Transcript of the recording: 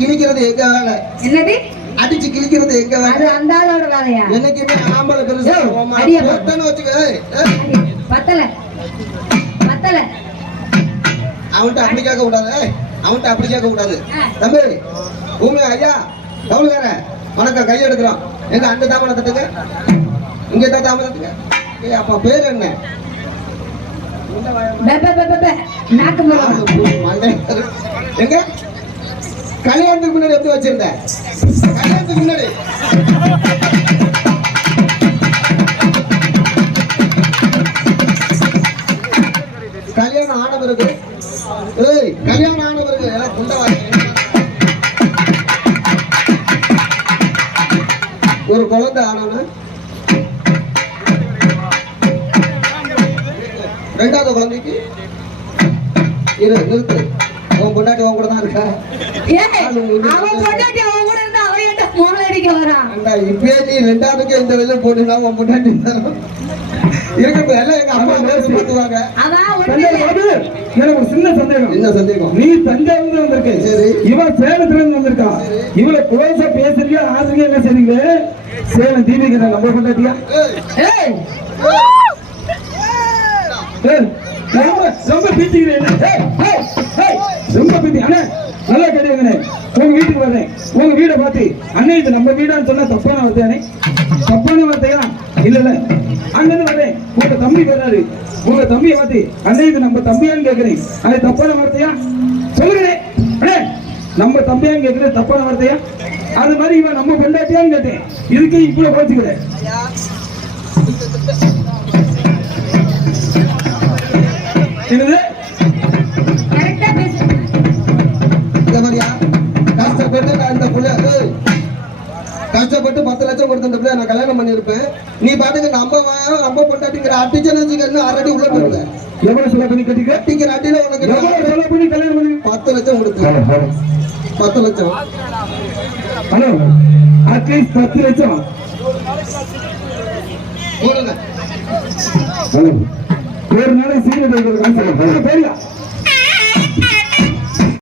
கிழிக்கிறது எங்க வேலை? என்னது? அடிச்சு கிழிக்கிறது எங்க வேலை? அது அந்த ஆளோட வேலையா? என்னைக்குமே ஆம்பளை பெருசா பத்தன வச்சுக்க. பத்தல பத்தல. அவன்கிட்ட அப்படி கேட்க கூடாது. அவன்கிட்ட அப்படி கேட்க கூடாது. தம்பி பூமி ஐயா கவுளுக்கார வணக்கம், கை எடுக்கிறோம். எங்க அந்த தாமரை தட்டுங்க, இங்க தான் தாமரை தட்டுங்க. அப்பா பேர் என்ன? எங்க கல்யாணத்துக்கு முன்னாடி எப்படி வச்சிருந்த? கல்யாணத்துக்கு முன்னாடி கல்யாணம் ஆன பிறகு கல்யாணம் ஆன பிறகு ஒரு குழந்தை ஆனவன ரெண்டாவது குழந்தைக்கு நிறுத்து. உன் பொண்டாட்டி உன் கூட தான் இருக்கா? இப்பயே நீ ரெண்டாவதுக்கு இந்த வெளில போட்டுனா உன் பொண்டாட்டி இருக்கு. எல்லாம் எங்க அம்மா பார்த்துவாங்க. எனக்கு ஒரு சின்ன சந்தேகம். என்ன சந்தேகம்? நீ தஞ்சாவூர்ல வந்திருக்க, சரி, இவன் சேலத்துல இருந்து வந்திருக்கான். இவளை குறைசா பேசுறியா ஆசிரியா என்ன செய்றீங்க? சேலம் தீபிகா நம்ம பொண்டாட்டியா? ரொம்ப பீத்திக்கிறேன், ரொம்ப பீத்தி. அண்ணே நல்லா கேட்டீங்கண்ணே, உங்க வீட்டுக்கு வரேன். உங்க வீடை பார்த்து அண்ணே இது நம்ம வீடான்னு சொன்னா தப்பான வார்த்தையானே? தப்பான வார்த்தையா? இல்ல இல்ல, அண்ணன் வரேன். உங்க தம்பி வர்றாரு, உங்க தம்பியை பார்த்து அண்ணே இது நம்ம தம்பியான்னு கேட்கிறேன், அது தப்பான வார்த்தையா? சொல்லுங்க அண்ணே, நம்ம தம்பியான்னு கேட்கிறேன், தப்பான வார்த்தையா? அது மாதிரி இவன் நம்ம பெண்டாட்டியான்னு கேட்டேன், இதுக்கு இவ்வளவு கோச்சுக்கிறேன். என்னது? கஷ்டப்பட்டு அந்த பிள்ளை கஷ்டப்பட்டு 10 லட்சம் கொடுத்த பிள்ளை நான் கல்யாணம் பண்ணிருப்பேன். நீ பாட்டுக்கு நம்ம பொண்டாட்டிங்கிற அட்டிச்சன்னு ஆல்ரெடி உள்ள போயிருந்த. எவ்வளவு சொல்ல பண்ணி கட்டிக்கிற அட்டியில உனக்கு சொல்ல பண்ணி கல்யாணம் பண்ணி 10 லட்சம் கொடுத்தேன். 10 லட்சம். ஹலோ, அட்லீஸ்ட் 10 லட்சம் போடுங்க. ஒரு நாளைக்கு சீரியல் பேரியா